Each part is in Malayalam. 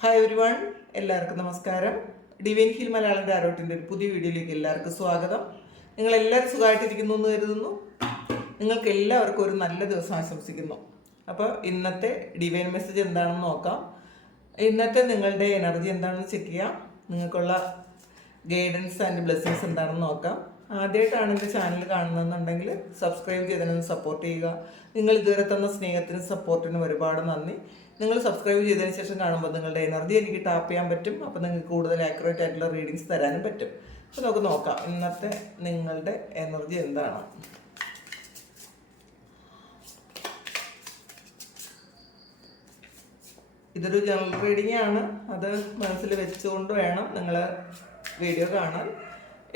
ഹായ് ഒരു വൺ എല്ലാവർക്കും നമസ്കാരം. ഡിവൈൻ ഹിൽ മലയാളം ടാരോട്ടിന്റെ ഒരു പുതിയ വീഡിയോയിലേക്ക് എല്ലാവർക്കും സ്വാഗതം. നിങ്ങൾ എല്ലാവരും സുഖമായിട്ടിരിക്കുന്നു എന്ന് കരുതുന്നു. നിങ്ങൾക്ക് എല്ലാവർക്കും ഒരു നല്ല ദിവസം ആശംസിക്കുന്നു. അപ്പോൾ ഇന്നത്തെ ഡിവൈൻ മെസ്സേജ് എന്താണെന്ന് നോക്കാം. ഇന്നത്തെ നിങ്ങളുടെ എനർജി എന്താണെന്ന് ചെക്ക് ചെയ്യാം. നിങ്ങൾക്കുള്ള ഗൈഡൻസ് ആൻഡ് ബ്ലെസ്സിങ്സ് എന്താണെന്ന് നോക്കാം. ആദ്യമായിട്ടാണ് എന്റെ ചാനൽ കാണുന്നതെന്നുണ്ടെങ്കിൽ സബ്സ്ക്രൈബ് ചെയ്തതിനൊന്ന് സപ്പോർട്ട് ചെയ്യുക. നിങ്ങൾ ഇതുവരെ തന്ന സ്നേഹത്തിനും സപ്പോർട്ടിനും ഒരുപാട് നന്ദി. നിങ്ങൾ സബ്സ്ക്രൈബ് ചെയ്തതിന് ശേഷം കാണുമ്പോൾ നിങ്ങളുടെ എനർജി എനിക്ക് ടാപ്പ് ചെയ്യാൻ പറ്റും. അപ്പോൾ നിങ്ങൾക്ക് കൂടുതൽ ആക്യുറേറ്റ് ആയിട്ടുള്ള റീഡിങ്സ് തരാനും പറ്റും. അപ്പോൾ നമുക്ക് നോക്കാം ഇന്നത്തെ നിങ്ങളുടെ എനർജി എന്താണ്? ഇതൊരു ജനറൽ റീഡിംഗ് ആണ്. അത് മനസ്സിൽ വെച്ചുകൊണ്ട് വേണം നിങ്ങൾ വീഡിയോ കാണാൻ.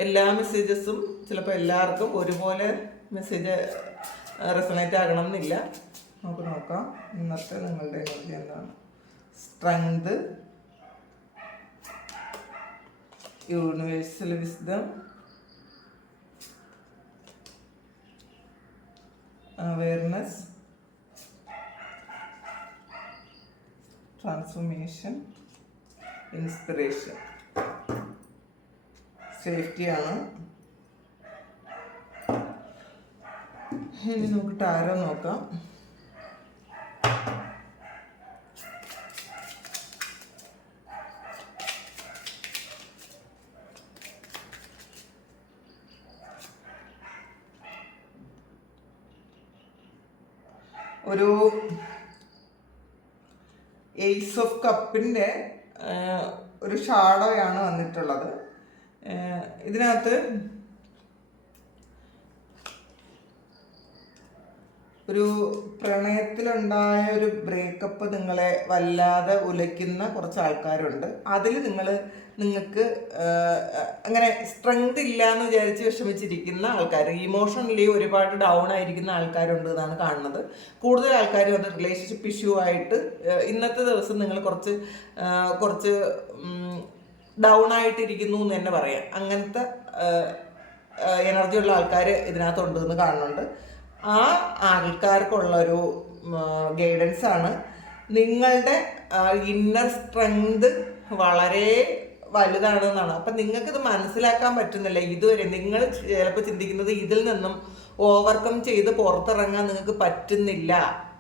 എല്ലാ മെസ്സേജസും ചിലപ്പോൾ എല്ലാവർക്കും ഒരുപോലെ മെസ്സേജ് റെസണേറ്റ് ആകണം എന്നില്ല നമുക്ക് നോക്കാം. ഇന്നത്തെ നിങ്ങളുടെ എനർജി എന്താണ്? Strength universal wisdom awareness transformation inspiration സേഫ്റ്റിയാണ് ഇനി നമുക്ക് ടാരോ നോക്കാം. ഒരു എയ്സ് ഓഫ് കപ്പിന്റെ ഒരു ഷാഡോയാണ് വന്നിട്ടുള്ളത്. ഇതിനകത്ത് ഒരു പ്രണയത്തിലുണ്ടായ ഒരു ബ്രേക്കപ്പ് നിങ്ങളെ വല്ലാതെ ഉലയ്ക്കുന്ന കുറച്ച് ആൾക്കാരുണ്ട് അതിൽ നിങ്ങൾ നിങ്ങൾക്ക് അങ്ങനെ സ്ട്രെങ്ത് ഇല്ല എന്ന് വിചാരിച്ച് വിഷമിച്ചിരിക്കുന്ന ആൾക്കാർ ഇമോഷണലി ഒരുപാട് ഡൗൺ ആയിരിക്കുന്ന ആൾക്കാരുണ്ട് എന്നാണ് കാണുന്നത്. കൂടുതൽ ആൾക്കാരും അത് റിലേഷൻഷിപ്പ് ഇഷ്യൂ ആയിട്ട് ഇന്നത്തെ ദിവസം നിങ്ങൾ കുറച്ച് കുറച്ച് ഡൗൺ ആയിട്ടിരിക്കുന്നു എന്ന് തന്നെ പറയാം. അങ്ങനത്തെ എനർജി ഉള്ള ആൾക്കാർ ഇതിനകത്തുണ്ട് എന്ന് കാണുന്നുണ്ട്. ആ ആൾക്കാർക്കുള്ളൊരു ഗൈഡൻസ് ആണ്. നിങ്ങളുടെ ഇന്നർ സ്ട്രെങ്ത് വളരെ വലുതാണെന്നാണ്. അപ്പം നിങ്ങൾക്കിത് മനസ്സിലാക്കാൻ പറ്റുന്നില്ല. ഇതുവരെ നിങ്ങൾ ചിലപ്പോൾ ചിന്തിക്കുന്നത് ഇതിൽ നിന്നും ഓവർകം ചെയ്ത് പുറത്തിറങ്ങാൻ നിങ്ങൾക്ക് പറ്റുന്നില്ല.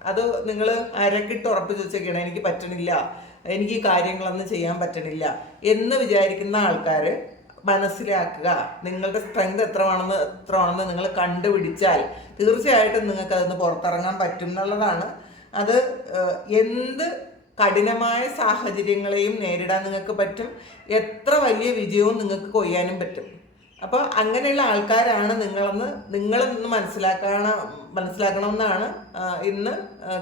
അത് നിങ്ങൾ അരക്കിട്ട് ഉറപ്പിച്ച് വെച്ചേക്കണം. എനിക്ക് പറ്റണില്ല. എനിക്ക് ഈ കാര്യങ്ങളൊന്നും ചെയ്യാൻ പറ്റണില്ല എന്ന് വിചാരിക്കുന്ന ആൾക്കാർ മനസ്സിലാക്കുക. നിങ്ങളുടെ സ്ട്രെങ്ത് എത്രയാണെന്ന് എത്രയാണെന്ന് നിങ്ങൾ കണ്ടുപിടിച്ചാൽ തീർച്ചയായിട്ടും നിങ്ങൾക്ക് അതിന് പുറത്തിറങ്ങാൻ പറ്റും എന്നുള്ളതാണ് അത് എന്ത് കഠിനമായ സാഹചര്യങ്ങളെയും നേരിടാൻ നിങ്ങൾക്ക് പറ്റും. എത്ര വലിയ വിജയവും നിങ്ങൾക്ക് കൊയ്യാനും പറ്റും. അപ്പോൾ അങ്ങനെയുള്ള ആൾക്കാരാണ് നിങ്ങളെന്ന് നിങ്ങളെന്ന് മനസ്സിലാക്കണം മനസ്സിലാക്കണമെന്നാണ് ഇന്ന്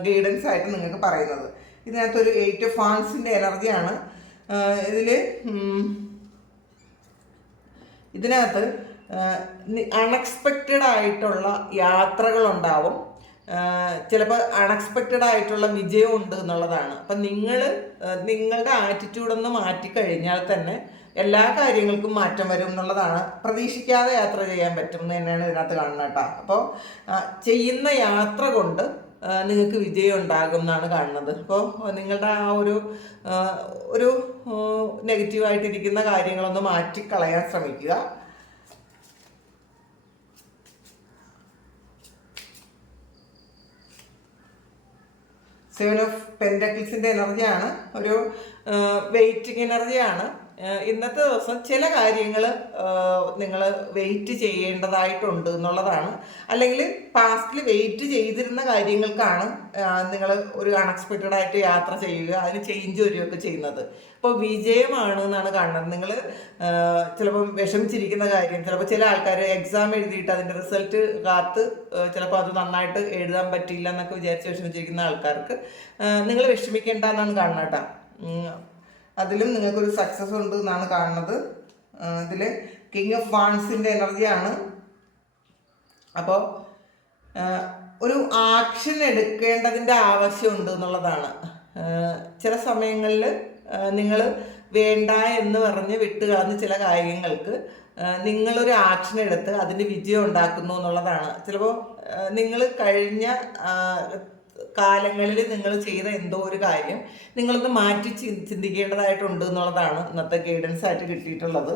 ഗൈഡൻസ് ആയിട്ട് നിങ്ങൾക്ക് പറയുന്നത്. ഇതിനകത്തൊരു എയ്റ്റ് ഓഫ് ഫാൻസിന്റെ എനർജിയാണ് ഇതിൽ ഇതിനകത്ത് അൺഎക്സ്പെക്റ്റഡ് ആയിട്ടുള്ള യാത്രകളുണ്ടാവും. ചിലപ്പോൾ അൺഎക്സ്പെക്റ്റഡ് ആയിട്ടുള്ള വിജയം ഉണ്ട് എന്നുള്ളതാണ്. അപ്പം നിങ്ങൾ നിങ്ങളുടെ ആറ്റിറ്റ്യൂഡൊന്ന് മാറ്റി മാറ്റിക്കഴിഞ്ഞാൽ തന്നെ എല്ലാ കാര്യങ്ങൾക്കും മാറ്റം വരും എന്നുള്ളതാണ്. പ്രതീക്ഷിക്കാതെ യാത്ര ചെയ്യാൻ പറ്റും എന്ന് തന്നെയാണ് ഇതിനകത്ത് കാണുന്നത് കേട്ടോ. അപ്പോൾ ചെയ്യുന്ന യാത്ര കൊണ്ട് നിങ്ങൾക്ക് വിജയം ഉണ്ടാകും എന്നാണ് കാണുന്നത്. അപ്പോൾ നിങ്ങളുടെ ആ ഒരു ഒരു നെഗറ്റീവായിട്ടിരിക്കുന്ന കാര്യങ്ങളൊന്ന് മാറ്റിക്കളയാൻ ശ്രമിക്കുക. സെവൻ ഓഫ് പെൻഡക്കിൾസിന്റെ എനർജിയാണ് ഒരു വെയിറ്റിംഗ് എനർജിയാണ് ഇന്നത്തെ ദിവസം ചില കാര്യങ്ങൾ നിങ്ങൾ വെയിറ്റ് ചെയ്യേണ്ടതായിട്ടുണ്ട് എന്നുള്ളതാണ്. അല്ലെങ്കിൽ പാസ്റ്റിൽ വെയിറ്റ് ചെയ്തിരുന്ന കാര്യങ്ങൾക്കാണ് നിങ്ങൾ ഒരു അൺഎക്സ്പെക്റ്റഡ് ആയിട്ട് യാത്ര ചെയ്യുക അതിന് ചേഞ്ച് വരികയൊക്കെ ചെയ്യുന്നത്. ഇപ്പോൾ വിജയമാണ് എന്നാണ് കാണുന്നത്. നിങ്ങൾ ചിലപ്പോൾ വിഷമിച്ചിരിക്കുന്ന കാര്യം ചിലപ്പോൾ ചില ആൾക്കാർ എക്സാം എഴുതിയിട്ട് അതിന്റെ റിസൾട്ട് കാത്ത് ചിലപ്പോൾ അത് നന്നായിട്ട് എഴുതാൻ പറ്റിയില്ല എന്നൊക്കെ വിചാരിച്ച് വിഷമിച്ചിരിക്കുന്ന ആൾക്കാർക്ക് നിങ്ങൾ വിഷമിക്കേണ്ട എന്നാണ് കാണുന്നത് കേട്ടോ. അതിലും നിങ്ങൾക്കൊരു സക്സസ് ഉണ്ട് എന്നാണ് കാണുന്നത്. ഇതിൽ കിങ് ഓഫ് വാൺസിന്റെ എനർജിയാണ് അപ്പോൾ ഒരു ആക്ഷൻ എടുക്കേണ്ടതിന്റെ ആവശ്യമുണ്ട് എന്നുള്ളതാണ്. ചില സമയങ്ങളിൽ നിങ്ങൾ വേണ്ട എന്ന് പറഞ്ഞ് വിട്ടുകളഞ്ഞ ചില കാര്യങ്ങൾക്ക് നിങ്ങളൊരു ആക്ഷൻ എടുത്ത് അതിന് വിജയം ഉണ്ടാക്കുന്നു എന്നുള്ളതാണ്. ചിലപ്പോൾ നിങ്ങൾ കഴിഞ്ഞ കാലങ്ങളിൽ നിങ്ങൾ ചെയ്ത എന്തോ ഒരു കാര്യം നിങ്ങളൊന്ന് മാറ്റി ചിന്തിക്കേണ്ടതായിട്ടുണ്ട് എന്നുള്ളതാണ് ഇന്നത്തെ ഗൈഡൻസ് ആയിട്ട് കിട്ടിയിട്ടുള്ളത്.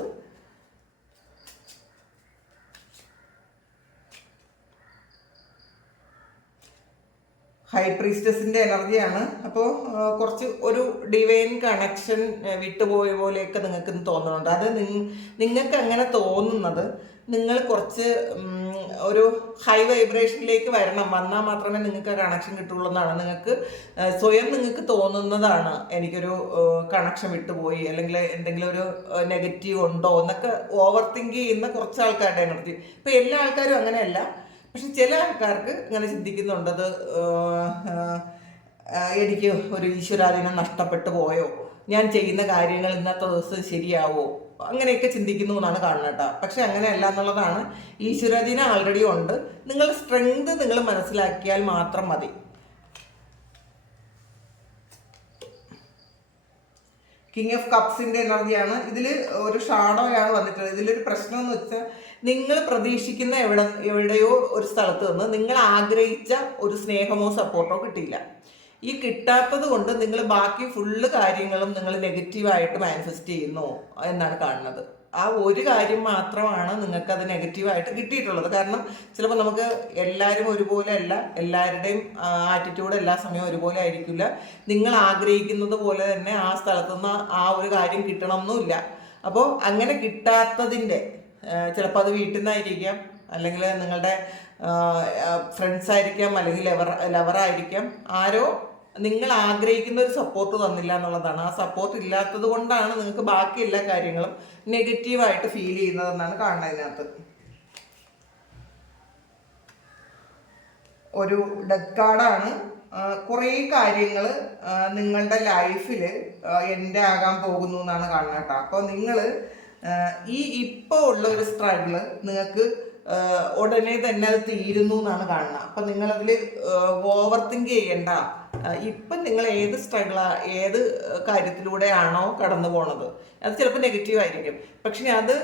ഹൈ പ്രീസ്റ്റസിന്റെ എനർജിയാണ്. അപ്പോൾ കുറച്ച് ഒരു ഡിവൈൻ കണക്ഷൻ വിട്ടുപോയ പോലെയൊക്കെ നിങ്ങൾക്ക് തോന്നുന്നുണ്ട്. അത് നിങ്ങൾക്ക് അങ്ങനെ തോന്നുന്നത് നിങ്ങൾ കുറച്ച് ഒരു ഹൈ വൈബ്രേഷനിലേക്ക് വരണം. വന്നാൽ മാത്രമേ നിങ്ങൾക്ക് കണക്ഷൻ കിട്ടുള്ളൂ എന്നാണ് നിങ്ങൾക്ക് സ്വയം നിങ്ങൾക്ക് തോന്നുന്നതാണ് എനിക്കൊരു കണക്ഷൻ വിട്ടുപോയി അല്ലെങ്കിൽ എന്തെങ്കിലും ഒരു നെഗറ്റീവ് ഉണ്ടോ എന്നൊക്കെ ഓവർ തിങ്ക് ചെയ്യുന്ന കുറച്ച് ആൾക്കാരുടെ എനർജി ഇപ്പം എല്ലാ ആൾക്കാരും അങ്ങനെയല്ല. പക്ഷെ ചില ആൾക്കാർക്ക് ഇങ്ങനെ ചിന്തിക്കുന്നുണ്ടത് എനിക്ക് ഒരു ഈശ്വരാധീനം നഷ്ടപ്പെട്ടു പോയോ? ഞാൻ ചെയ്യുന്ന കാര്യങ്ങൾ ഇന്നത്തെ ദിവസം ശരിയാവോ? അങ്ങനെയൊക്കെ ചിന്തിക്കുന്നു എന്നാണ് കാണുന്നത് കേട്ടോ. പക്ഷെ അങ്ങനെയല്ല എന്നുള്ളതാണ് ഈശ്വരാധീനം ആൾറെഡി ഉണ്ട്. നിങ്ങളുടെ സ്ട്രെങ്ത് നിങ്ങൾ മനസ്സിലാക്കിയാൽ മാത്രം മതി. കിങ് ഓഫ് കപ്സിന്റെ എനർജിയാണ്. ഇതിൽ ഒരു ഷാഡോയാണ് വന്നിട്ടുള്ളത്. ഇതിലൊരു പ്രശ്നം എന്ന് വെച്ചാൽ നിങ്ങൾ പ്രതീക്ഷിക്കുന്ന എവിടെ എവിടെയോ ഒരു സ്ഥലത്ത് നിന്ന് നിങ്ങൾ ആഗ്രഹിച്ച ഒരു സ്നേഹമോ സപ്പോർട്ടോ കിട്ടിയില്ല. ഈ കിട്ടാത്തത് കൊണ്ട് നിങ്ങൾ ബാക്കി ഫുള്ള് കാര്യങ്ങളും നിങ്ങൾ നെഗറ്റീവായിട്ട് മാനിഫെസ്റ്റ് ചെയ്യുന്നു എന്നാണ് കാണുന്നത്. ആ ഒരു കാര്യം മാത്രമാണ് നിങ്ങൾക്ക് അത് നെഗറ്റീവായിട്ട് കിട്ടിയിട്ടുള്ളത്. കാരണം ചിലപ്പോൾ നമുക്ക് എല്ലാവരും ഒരുപോലെ അല്ല എല്ലാവരുടെയും ആറ്റിറ്റ്യൂഡ് എല്ലാ സമയവും ഒരുപോലെ ആയിരിക്കില്ല. നിങ്ങൾ ആഗ്രഹിക്കുന്നത് പോലെ തന്നെ ആ സ്ഥലത്തുനിന്ന് ആ ഒരു കാര്യം കിട്ടണമെന്നില്ല അപ്പോൾ അങ്ങനെ കിട്ടാത്തതിന്റെ ചിലപ്പോൾ അത് വീട്ടിൽ നിന്നായിരിക്കാം അല്ലെങ്കിൽ നിങ്ങളുടെ ഫ്രണ്ട്സ് ആയിരിക്കാം അല്ലെങ്കിൽ ലവർ ലവറായിരിക്കാം ആരോ നിങ്ങൾ ആഗ്രഹിക്കുന്ന ഒരു സപ്പോർട്ട് തന്നില്ല എന്നുള്ളതാണ്. ആ സപ്പോർട്ട് ഇല്ലാത്തത് കൊണ്ടാണ് നിങ്ങൾക്ക് ബാക്കി എല്ലാ കാര്യങ്ങളും നെഗറ്റീവായിട്ട് ഫീൽ ചെയ്യുന്നതെന്നാണ് കാണുന്നത് ഇതിനകത്ത്. ഒരു ഡെത്ത് കാർഡാണ്. കുറേ കാര്യങ്ങൾ നിങ്ങളുടെ ലൈഫിൽ എന്റെ ആകാൻ പോകുന്നു എന്നാണ് കാണുന്നത് കേട്ടോ. അപ്പോൾ നിങ്ങൾ ഈ ഇപ്പോൾ ഉള്ള ഒരു സ്ട്രഗിൾ നിങ്ങൾക്ക് ഉടനെ തന്നെ അത് തീരുന്നു എന്നാണ് കാണുന്നത്. അപ്പം നിങ്ങളതിൽ ഓവർ തിങ്ക് ചെയ്യണ്ട. ഇപ്പം നിങ്ങൾ ഏത് സ്ട്രഗിളാ ഏത് കാര്യത്തിലൂടെയാണോ കടന്നു പോണത്? അത് ചിലപ്പോൾ നെഗറ്റീവ് ആയിരിക്കും. പക്ഷെ അത്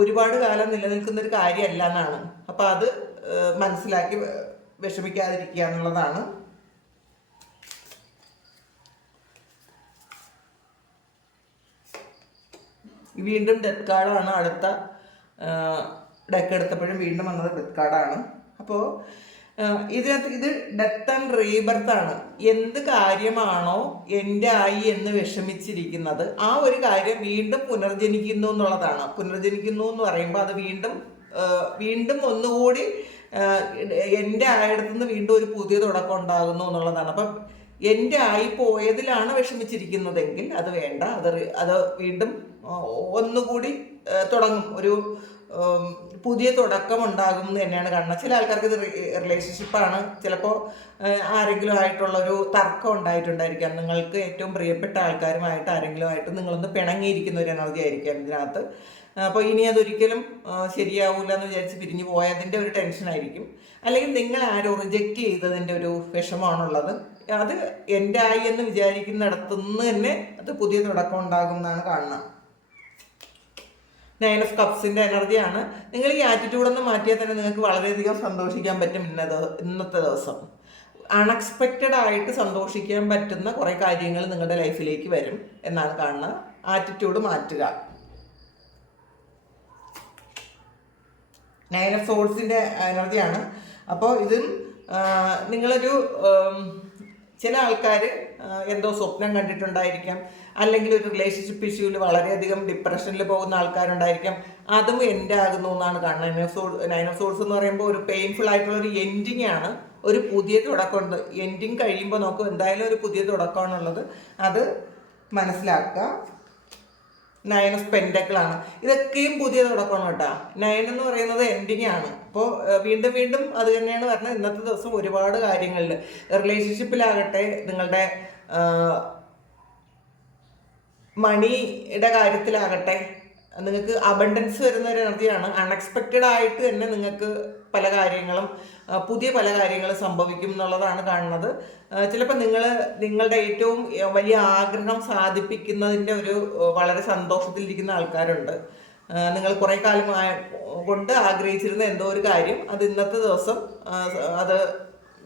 ഒരുപാട് കാലം നിലനിൽക്കുന്ന ഒരു കാര്യമല്ല എന്നാണ്. അപ്പം അത് മനസ്സിലാക്കി വിഷമിക്കാതിരിക്കുക എന്നുള്ളതാണ്. വീണ്ടും ഡെത്ത് കാർഡാണ് അടുത്ത ഡെക്ക് എടുത്തപ്പോഴും വീണ്ടും വന്നത് ഡെത്ത് കാർഡാണ് അപ്പോൾ ഇതിനകത്ത് ഇത് ഡെത്ത് ആൻഡ് റീബർത്ത് ആണ്. എന്ത് കാര്യമാണോ എന്റെ ആയി എന്ന് വിഷമിച്ചിരിക്കുന്നത് ആ ഒരു കാര്യം വീണ്ടും പുനർജനിക്കുന്നു എന്നുള്ളതാണ്. പുനർജനിക്കുന്നു എന്ന് പറയുമ്പോൾ അത് വീണ്ടും വീണ്ടും ഒന്നുകൂടി എന്റെ ആയിടത്തു നിന്ന് വീണ്ടും ഒരു പുതിയ തുടക്കം ഉണ്ടാകുന്നു എന്നുള്ളതാണ്. അപ്പം എന്റെ ആയി പോയതിലാണ് വിഷമിച്ചിരിക്കുന്നതെങ്കിൽ അത് വേണ്ട. അത് അത് വീണ്ടും ഒന്നുകൂടി തുടങ്ങും. ഒരു പുതിയ തുടക്കം ഉണ്ടാകും എന്ന് തന്നെയാണ് കാണുന്നത്. ചില ആൾക്കാർക്ക് ഇത് റിലേഷൻഷിപ്പാണ് ചിലപ്പോൾ ആരെങ്കിലും ആയിട്ടുള്ള ഒരു തർക്കം ഉണ്ടായിട്ടുണ്ടായിരിക്കാം. നിങ്ങൾക്ക് ഏറ്റവും പ്രിയപ്പെട്ട ആൾക്കാരുമായിട്ട് ആരെങ്കിലും ആയിട്ട് നിങ്ങളൊന്ന് പിണങ്ങിയിരിക്കുന്ന ഒരു എനർജി ആയിരിക്കാം ഇതിനകത്ത്. അപ്പോൾ ഇനി അതൊരിക്കലും ശരിയാവില്ല ശരിയാവൂല എന്ന് വിചാരിച്ച് പിരിഞ്ഞു പോയതിന്റെ ഒരു ടെൻഷനായിരിക്കും അല്ലെങ്കിൽ നിങ്ങൾ ആരോ റിജക്റ്റ് ചെയ്തതിന്റെ ഒരു വിഷമമാണുള്ളത്. അത് എന്റെ ആയി എന്ന് വിചാരിക്കുന്നിടത്തുനിന്ന് തന്നെ അത് പുതിയ തുടക്കം ഉണ്ടാകും എന്നാണ് കാണുന്നത്. നയൻ ഓഫ് കപ്സിന്റെ എനർജിയാണ് നിങ്ങൾ ഈ ആറ്റിറ്റ്യൂഡ് ഒന്ന് മാറ്റിയാൽ തന്നെ നിങ്ങൾക്ക് വളരെയധികം സന്തോഷിക്കാൻ പറ്റും ഇന്ന ഇന്നത്തെ ദിവസം. അൺഎക്സ്പെക്റ്റഡ് ആയിട്ട് സന്തോഷിക്കാൻ പറ്റുന്ന കുറേ കാര്യങ്ങൾ നിങ്ങളുടെ ലൈഫിലേക്ക് വരും എന്നാണ് കാണുന്നത് ആറ്റിറ്റ്യൂഡ് മാറ്റുക. നയൻ ഓഫ് സോൾസിന്റെ എനർജിയാണ് അപ്പോൾ ഇതും ആ, നിങ്ങളൊരു ചില ആൾക്കാർ എന്തോ സ്വപ്നം കണ്ടിട്ടുണ്ടായിരിക്കാം. അല്ലെങ്കിൽ ഒരു റിലേഷൻഷിപ്പ് ഇഷ്യൂവിൽ വളരെയധികം ഡിപ്രഷനിൽ പോകുന്ന ആൾക്കാരുണ്ടായിരിക്കാം. അതും എൻഡ് ആകുന്നു എന്നാണ് കാണുന്നത്. Nine of souls nine of souls എന്ന് പറയുമ്പോൾ ഒരു പെയിൻഫുൾ ആയിട്ടുള്ള ഒരു എൻഡിങ് ആണ്. ഒരു പുതിയ തുടക്കമുണ്ട്. എൻഡിങ് കഴിയുമ്പോൾ നമുക്ക് എന്തായാലും ഒരു പുതിയ തുടക്കമാണുള്ളത്. അത് മനസ്സിലാക്കുക. നയൻ ഓഫ് പെൻഡക്കിളാണ് ഇതൊക്കെയും പുതിയ തുടക്കമാണ് കേട്ടോ. നയൻ എന്ന് പറയുന്നത് എൻഡിങ് ആണ്. അപ്പോൾ വീണ്ടും വീണ്ടും അത് തന്നെയാണ് പറഞ്ഞത്. ഇന്നത്തെ ദിവസം ഒരുപാട് കാര്യങ്ങളിൽ റിലേഷൻഷിപ്പിലാകട്ടെ നിങ്ങളുടെ മണിയുടെ കാര്യത്തിലാകട്ടെ നിങ്ങൾക്ക് അബണ്ടൻസ് വരുന്ന ഒരു എനർജിയാണ് അൺഎക്സ്പെക്റ്റഡ് ആയിട്ട് തന്നെ നിങ്ങൾക്ക് പല കാര്യങ്ങളും പുതിയ പല കാര്യങ്ങളും സംഭവിക്കും എന്നുള്ളതാണ് കാണുന്നത്. ചിലപ്പോൾ നിങ്ങൾ നിങ്ങളുടെ ഏറ്റവും വലിയ ആഗ്രഹം സാധിപ്പിക്കുന്നതിന്റെ ഒരു വളരെ സന്തോഷത്തിലിരിക്കുന്ന ആൾക്കാരുണ്ട്. നിങ്ങൾ കുറേ കാലം കൊണ്ട് ആഗ്രഹിച്ചിരുന്ന എന്തോ ഒരു കാര്യം അത് ഇന്നത്തെ ദിവസം അത്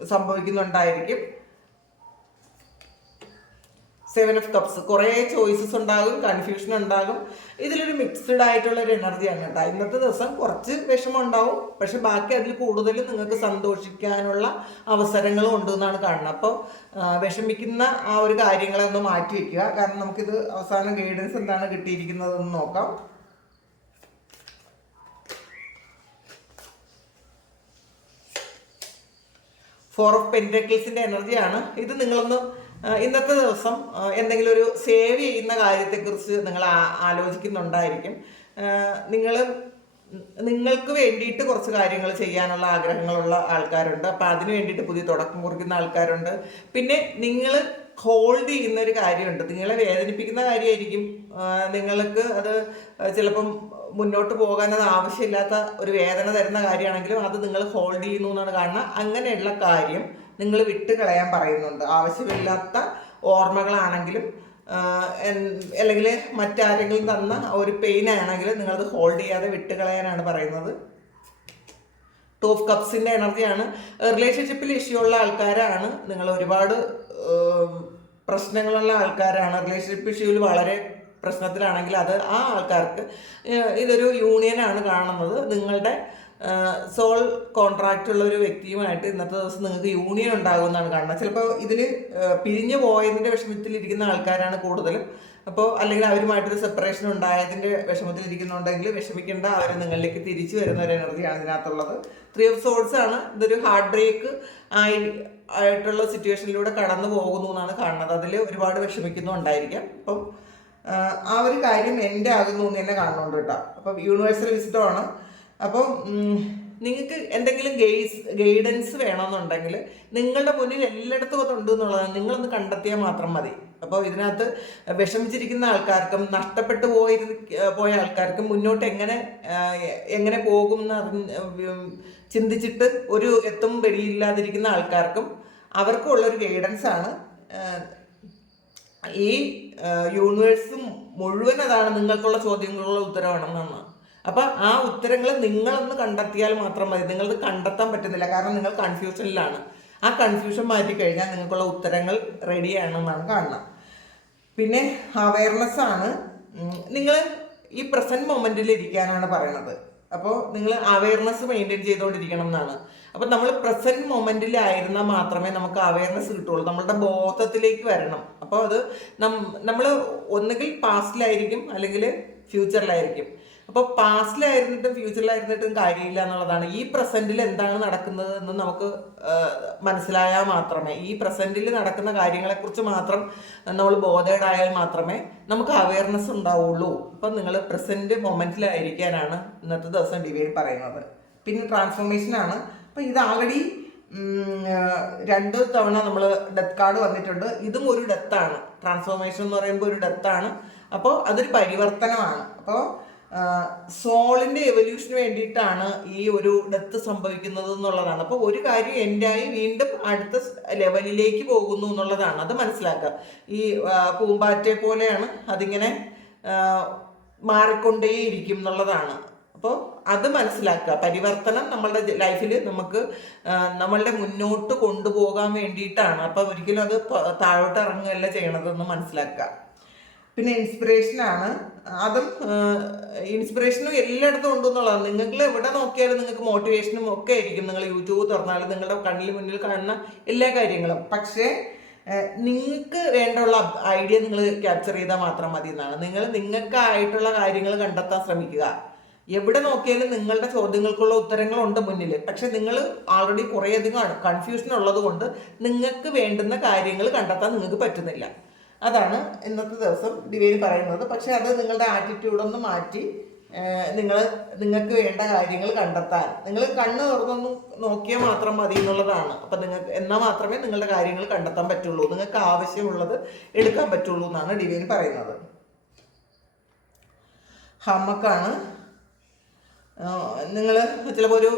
സംഭവിക്കുന്നുണ്ടായിരിക്കും. സെവൻ ഓഫ് കപ്സ് കുറേ ചോയ്സസ് ഉണ്ടാകും കൺഫ്യൂഷൻ ഉണ്ടാകും. ഇതിലൊരു മിക്സ്ഡ് ആയിട്ടുള്ള ഒരു എനർജിയാണ് കേട്ടോ. ഇന്നത്തെ ദിവസം കുറച്ച് വിഷമം ഉണ്ടാവും. പക്ഷെ ബാക്കി അതിൽ കൂടുതലും നിങ്ങൾക്ക് സന്തോഷിക്കാനുള്ള അവസരങ്ങളും ഉണ്ട് എന്നാണ് കാണുന്നത്. അപ്പോൾ വിഷമിക്കുന്ന ആ ഒരു കാര്യങ്ങളെ ഒന്ന് മാറ്റി വെക്കുക. കാരണം നമുക്കിത് അവസാനം ഗൈഡൻസ് എന്താണ് കിട്ടിയിരിക്കുന്നതെന്ന് നോക്കാം. ഫോർ ഓഫ് പെന്റക്കിൾസിന്റെ എനർജിയാണ് ഇത് നിങ്ങളൊന്ന് ഇന്നത്തെ ദിവസം എന്തെങ്കിലും ഒരു സേവ് ചെയ്യുന്ന കാര്യത്തെക്കുറിച്ച് നിങ്ങൾ ആലോചിക്കുന്നുണ്ടായിരിക്കും. നിങ്ങൾ നിങ്ങൾക്ക് വേണ്ടിയിട്ട് കുറച്ച് കാര്യങ്ങൾ ചെയ്യാനുള്ള ആഗ്രഹങ്ങളുള്ള ആൾക്കാരുണ്ട്. അപ്പം അതിന് വേണ്ടിയിട്ട് പുതിയ തുടക്കം കുറിക്കുന്ന ആൾക്കാരുണ്ട്. പിന്നെ നിങ്ങൾ ഹോൾഡ് ചെയ്യുന്ന ഒരു കാര്യമുണ്ട്. നിങ്ങളെ വേദനിപ്പിക്കുന്ന കാര്യമായിരിക്കും നിങ്ങൾക്ക് അത് ചിലപ്പം മുന്നോട്ട് പോകാൻ അത് ആവശ്യമില്ലാത്ത ഒരു വേദന തരുന്ന കാര്യമാണെങ്കിലും അത് നിങ്ങൾ ഹോൾഡ് ചെയ്യുന്നു എന്നാണ് കാണുന്നത്. അങ്ങനെയുള്ള കാര്യം നിങ്ങൾ വിട്ട് കളയാൻ പറയുന്നുണ്ട്. ആവശ്യമില്ലാത്ത ഓർമ്മകളാണെങ്കിലും അല്ലെങ്കിൽ മറ്റാരെങ്കിലും തന്ന ഒരു പെയിൻ ആണെങ്കിൽ നിങ്ങളത് ഹോൾഡ് ചെയ്യാതെ വിട്ട് കളയാനാണ് പറയുന്നത്. ടോപ്പ് കപ്സിന്റെ എനർജിയാണ് റിലേഷൻഷിപ്പിൽ ഇഷ്യൂ ഉള്ള ആൾക്കാരാണ്. നിങ്ങൾ ഒരുപാട് പ്രശ്നങ്ങളുള്ള ആൾക്കാരാണ്. റിലേഷൻഷിപ്പ് ഇഷ്യൂവിൽ വളരെ പ്രശ്നത്തിലാണെങ്കിൽ അത് ആ ആൾക്കാർക്ക് ഇതൊരു യൂണിയനാണ് കാണുന്നത്. നിങ്ങളുടെ സോൾ കോൺട്രാക്റ്റ് ഉള്ള ഒരു വ്യക്തിയുമായിട്ട് ഇന്നത്തെ ദിവസം നിങ്ങൾക്ക് യൂണിയൻ ഉണ്ടാകുമെന്നാണ് കാണുന്നത്. ചിലപ്പോൾ ഇതിൽ പിരിഞ്ഞു പോയതിന്റെ വിഷമത്തിലിരിക്കുന്ന ആൾക്കാരാണ് കൂടുതലും. അപ്പോൾ അല്ലെങ്കിൽ അവരുമായിട്ടൊരു സെപ്പറേഷൻ ഉണ്ടായതിന്റെ വിഷമത്തിലിരിക്കുന്നുണ്ടെങ്കിൽ വിഷമിക്കേണ്ട അവർ നിങ്ങളിലേക്ക് തിരിച്ചു വരുന്ന ഒരു എനർജിയാണ് ഇതിനകത്തുള്ളത്. ത്രീ ഓഫ് സോൾസ് ആണ്. ഇതൊരു ഹാർട്ട് ബ്രേക്ക് ആയി ആയിട്ടുള്ള സിറ്റുവേഷനിലൂടെ കടന്നു പോകുന്നു എന്നാണ് കാണുന്നത്. അതിൽ ഒരുപാട് വിഷമിക്കുന്നുണ്ടായിരിക്കാം അപ്പം ആ ഒരു കാര്യം എന്റെ ആകുന്നു എന്ന് തന്നെ കാണുന്നുണ്ട് കേട്ടോ. അപ്പം യൂണിവേഴ്സൽ വിസിറ്റമാണ് അപ്പം നിങ്ങൾക്ക് എന്തെങ്കിലും ഗൈസ് ഗൈഡൻസ് വേണമെന്നുണ്ടെങ്കിൽ നിങ്ങളുടെ മുന്നിൽ എല്ലായിടത്തും അതുണ്ട് എന്നുള്ളതാണ്. നിങ്ങളൊന്ന് കണ്ടെത്തിയാൽ മാത്രം മതി. അപ്പോൾ ഇതിനകത്ത് വിഷമിച്ചിരിക്കുന്ന ആൾക്കാർക്കും നഷ്ടപ്പെട്ടു പോയി പോയ ആൾക്കാർക്കും മുന്നോട്ട് എങ്ങനെ എങ്ങനെ പോകും എന്ന് അറിഞ്ഞ് ചിന്തിച്ചിട്ട് ഒരു എത്തും വെളിയില്ലാതിരിക്കുന്ന ആൾക്കാർക്കും അവർക്കും ഉള്ളൊരു ഗൈഡൻസ് ആണ്. ഈ യൂണിവേഴ്സും മുഴുവൻ അതാണ് നിങ്ങൾക്കുള്ള ചോദ്യങ്ങളുള്ള ഉത്തരവാണെന്നാണ്. അപ്പൊ ആ ഉത്തരങ്ങൾ നിങ്ങളൊന്ന് കണ്ടെത്തിയാൽ മാത്രം മതി. നിങ്ങളത് കണ്ടെത്താൻ പറ്റുന്നില്ല. കാരണം നിങ്ങൾ കൺഫ്യൂഷനിലാണ് ആ കൺഫ്യൂഷൻ മാറ്റി കഴിഞ്ഞാൽ നിങ്ങൾക്കുള്ള ഉത്തരങ്ങൾ റെഡിയാണെന്നാണ് കാണുന്നത്. പിന്നെ അവയർനെസ് ആണ്. നിങ്ങൾ ഈ പ്രസന്റ് മൊമെന്റിൽ ഇരിക്കാനാണ് പറയണത്. അപ്പോൾ നിങ്ങൾ അവയർനെസ് മെയിന്റെയിൻ ചെയ്തുകൊണ്ടിരിക്കണം എന്നാണ്. അപ്പോൾ നമ്മൾ പ്രസന്റ് മൊമെന്റിലായിരുന്നാൽ മാത്രമേ നമുക്ക് അവയർനെസ് കിട്ടുള്ളൂ. നമ്മളുടെ ബോധത്തിലേക്ക് വരണം. അപ്പോൾ അത് നമ്മൾ ഒന്നുകിൽ പാസ്റ്റിലായിരിക്കും അല്ലെങ്കിൽ ഫ്യൂച്ചറിലായിരിക്കും അപ്പോൾ പാസ്റ്റിലായിരുന്നിട്ടും ഫ്യൂച്ചറിലായിരുന്നിട്ടും കാര്യമില്ല എന്നുള്ളതാണ്. ഈ പ്രസന്റിൽ എന്താണ് നടക്കുന്നത് എന്ന് നമുക്ക് മനസ്സിലായാൽ മാത്രമേ ഈ പ്രസന്റിൽ നടക്കുന്ന കാര്യങ്ങളെക്കുറിച്ച് മാത്രം നമ്മൾ ബോധേഡായാൽ മാത്രമേ നമുക്ക് അവയർനെസ് ഉണ്ടാവുള്ളൂ. അപ്പം നിങ്ങൾ പ്രസന്റ് മൊമെന്റിലായിരിക്കാനാണ് ഇന്നത്തെ ദിവസം ഡിവൈഡ് പറയുന്നത്. പിന്നെ ട്രാൻസ്ഫോർമേഷൻ ആണ്. അപ്പം ഇത് ആൾറെഡി രണ്ട് തവണ നമ്മൾ ഡെത്ത് കാർഡ് വന്നിട്ടുണ്ട്. ഇതും ഒരു ഡെത്താണ് ട്രാൻസ്ഫോർമേഷൻ എന്ന് പറയുമ്പോൾ ഒരു ഡെത്താണ് അപ്പോൾ അതൊരു പരിവർത്തനമാണ്. അപ്പോൾ സോളിന്റെ എവല്യൂഷന് വേണ്ടിയിട്ടാണ് ഈ ഒരു ഡെത്ത് സംഭവിക്കുന്നത് എന്നുള്ളതാണ്. അപ്പോൾ ഒരു കാര്യം എൻഡായി വീണ്ടും അടുത്ത ലെവലിലേക്ക് പോകുന്നു എന്നുള്ളതാണ്. അത് മനസ്സിലാക്കുക. ഈ പൂമ്പാറ്റയെ പോലെയാണ് അതിങ്ങനെ മാറിക്കൊണ്ടേ മാറിക്കൊണ്ടേയിരിക്കും എന്നുള്ളതാണ്. അപ്പോൾ അത് മനസ്സിലാക്കുക. പരിവർത്തനം നമ്മളുടെ ലൈഫിൽ നമുക്ക് നമ്മളുടെ മുന്നോട്ട് കൊണ്ടുപോകാൻ വേണ്ടിയിട്ടാണ്. അപ്പോൾ ഒരിക്കലും അത് താഴോട്ട് ഇറങ്ങുകയല്ല ചെയ്യണതെന്ന് മനസ്സിലാക്കുക. പിന്നെ ഇൻസ്പിറേഷനാണ് അതും ഇൻസ്പിറേഷനും എല്ലായിടത്തും ഉണ്ടെന്നുള്ളതാണ് നിങ്ങൾ എവിടെ നോക്കിയാലും നിങ്ങൾക്ക് മോട്ടിവേഷനും ഒക്കെ ആയിരിക്കും. നിങ്ങൾ യൂട്യൂബ് തുറന്നാലും നിങ്ങളുടെ കണ്ണിൽ മുന്നിൽ കാണുന്ന എല്ലാ കാര്യങ്ങളും. പക്ഷേ നിങ്ങൾക്ക് വേണ്ടുള്ള ഐഡിയ നിങ്ങൾ ക്യാപ്ചർ ചെയ്താൽ മാത്രം മതി എന്നാണ്. നിങ്ങൾ നിങ്ങൾക്കായിട്ടുള്ള കാര്യങ്ങൾ കണ്ടെത്താൻ ശ്രമിക്കുക. എവിടെ നോക്കിയാലും നിങ്ങളുടെ ചോദ്യങ്ങൾക്കുള്ള ഉത്തരങ്ങളുണ്ട് മുന്നിൽ. പക്ഷെ നിങ്ങൾ ആൾറെഡി കുറേയധികം കൺഫ്യൂഷൻ ഉള്ളത് കൊണ്ട് നിങ്ങൾക്ക് വേണ്ടുന്ന കാര്യങ്ങൾ കണ്ടെത്താൻ നിങ്ങൾക്ക് പറ്റുന്നില്ല. അതാണ് ഇന്നത്തെ ദിവസം ഡിവൈൻ പറയുന്നത്. പക്ഷെ അത് നിങ്ങളുടെ ആറ്റിറ്റ്യൂഡൊന്ന് മാറ്റി നിങ്ങൾ നിങ്ങൾക്ക് വേണ്ട കാര്യങ്ങൾ കണ്ടെത്താൻ. നിങ്ങൾ കണ്ണ് തുറന്നൊന്ന് നോക്കിയാൽ മാത്രം മതി എന്നുള്ളതാണ്. അപ്പം നിങ്ങൾക്ക് എന്നാൽ മാത്രമേ നിങ്ങളുടെ കാര്യങ്ങൾ കണ്ടെത്താൻ പറ്റുള്ളൂ. നിങ്ങൾക്ക് ആവശ്യമുള്ളത് എടുക്കാൻ പറ്റുള്ളൂ എന്നാണ് ഡിവൈൻ പറയുന്നത്. ഹമ്മക്കാണ് നിങ്ങൾ ചിലപ്പോൾ ഒരു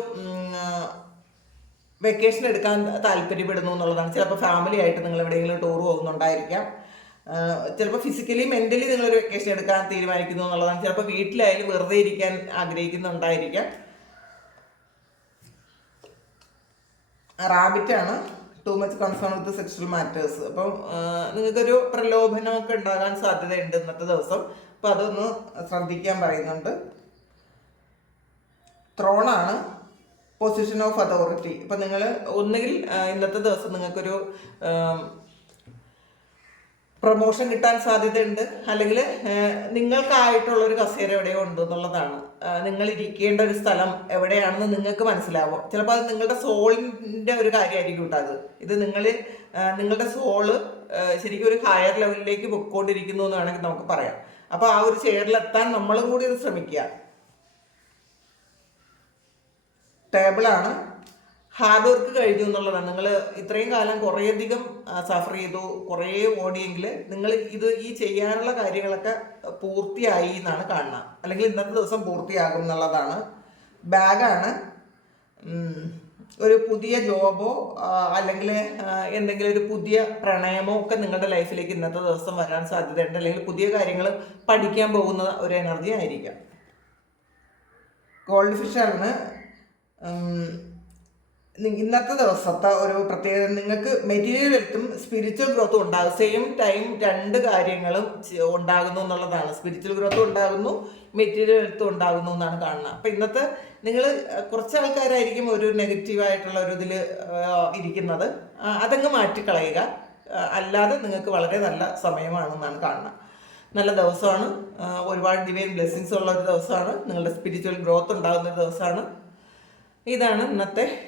വെക്കേഷൻ എടുക്കാൻ താല്പര്യപ്പെടുന്നു എന്നുള്ളതാണ്. ചിലപ്പോൾ ഫാമിലി ആയിട്ട് നിങ്ങൾ എവിടെയെങ്കിലും ടൂർ പോകുന്നുണ്ടായിരിക്കാം. ചിലപ്പോൾ ഫിസിക്കലി മെന്റലി നിങ്ങളൊരു വെക്കേഷൻ എടുക്കാൻ തീരുമാനിക്കുന്നു എന്നുള്ളതാണ്. ചിലപ്പോൾ വീട്ടിലായാലും വെറുതെ ഇരിക്കാൻ ആഗ്രഹിക്കുന്നുണ്ടായിരിക്കാം. റാബിറ്റ് ആണ്. Too much concern with sexual matters അപ്പം നിങ്ങൾക്കൊരു പ്രലോഭനമൊക്കെ ഉണ്ടാകാൻ സാധ്യതയുണ്ട് ഇന്നത്തെ ദിവസം. അപ്പം അതൊന്ന് ശ്രദ്ധിക്കാൻ പറയുന്നുണ്ട്. ത്രോണാണ് പൊസിഷൻ ഓഫ് അതോറിറ്റി ഇപ്പം നിങ്ങൾ ഒന്നുകിൽ ഇന്നത്തെ ദിവസം നിങ്ങൾക്കൊരു പ്രൊമോഷൻ കിട്ടാൻ സാധ്യതയുണ്ട്. അല്ലെങ്കിൽ നിങ്ങൾക്കായിട്ടുള്ള ഒരു കസേര എവിടെയോ ഉണ്ട് എന്നുള്ളതാണ്. നിങ്ങൾ ഇരിക്കേണ്ട ഒരു സ്ഥലം എവിടെയാണെന്ന് നിങ്ങൾക്ക് മനസ്സിലാവും. ചിലപ്പോൾ അത് നിങ്ങളുടെ സോളിന്റെ ഒരു കാര്യമായിരിക്കും അത് ഇത് നിങ്ങൾ നിങ്ങളുടെ സോൾ ശരിക്കും ഒരു ഹയർ ലെവലിലേക്ക് പൊയ്ക്കൊണ്ടിരിക്കുന്നു എന്ന് വേണമെങ്കിൽ നമുക്ക് പറയാം. അപ്പോൾ ആ ഒരു ചെയറിലെത്താൻ നമ്മളും കൂടി ഇത് ശ്രമിക്കുക. ടേബിളാണ് ഹാർഡ് വർക്ക് കഴിഞ്ഞു എന്നുള്ളതാണ്. നിങ്ങൾ ഇത്രയും കാലം കുറേയധികം സഫർ ചെയ്തു കുറേ ഓടിയെങ്കിൽ നിങ്ങൾ ഇത് ഈ ചെയ്യാനുള്ള കാര്യങ്ങളൊക്കെ പൂർത്തിയായി എന്നാണ് കാണുന്നത് അല്ലെങ്കിൽ ഇന്നത്തെ ദിവസം പൂർത്തിയാകും എന്നുള്ളതാണ്. ബാഗാണ്. ഒരു പുതിയ ജോബോ അല്ലെങ്കിൽ എന്തെങ്കിലും ഒരു പുതിയ പ്രണയമോ ഒക്കെ നിങ്ങളുടെ ലൈഫിലേക്ക് ഇന്നത്തെ ദിവസം വരാൻ സാധ്യതയുണ്ട്. അല്ലെങ്കിൽ പുതിയ കാര്യങ്ങൾ പഠിക്കാൻ പോകുന്ന ഒരു എനർജി ആയിരിക്കാം. ഗോൾഡ് ഫിഷാണ് ഇന്നത്തെ ദിവസത്തെ ഒരു പ്രത്യേകത നിങ്ങൾക്ക് മെറ്റീരിയൽ വെൽത്തും സ്പിരിച്വൽ ഗ്രോത്തും ഉണ്ടാകും. സെയിം ടൈം രണ്ട് കാര്യങ്ങളും ഉണ്ടാകുന്നു എന്നുള്ളതാണ്. സ്പിരിച്വൽ ഗ്രോത്തും ഉണ്ടാകുന്നു മെറ്റീരിയൽ വെൽത്തും ഉണ്ടാകുന്നു എന്നാണ് കാണുന്നത്. അപ്പം ഇന്നത്തെ നിങ്ങൾ കുറച്ച് ആൾക്കാരായിരിക്കും ഒരു നെഗറ്റീവായിട്ടുള്ള ഒരു ഇതിൽ ഇരിക്കുന്നത്. അതങ്ങ് മാറ്റിക്കളയുക. അല്ലാതെ നിങ്ങൾക്ക് വളരെ നല്ല സമയമാണെന്നാണ് കാണുന്നത്. നല്ല ദിവസമാണ്. ഒരുപാട് ഡിവൈൻ ബ്ലെസ്സിങ്സ് ഉള്ള ഒരു ദിവസമാണ്. നിങ്ങളുടെ സ്പിരിച്വൽ ഗ്രോത്ത് ഉണ്ടാകുന്ന ഒരു ദിവസമാണ്. ഇതാണ് ഇന്നത്തെ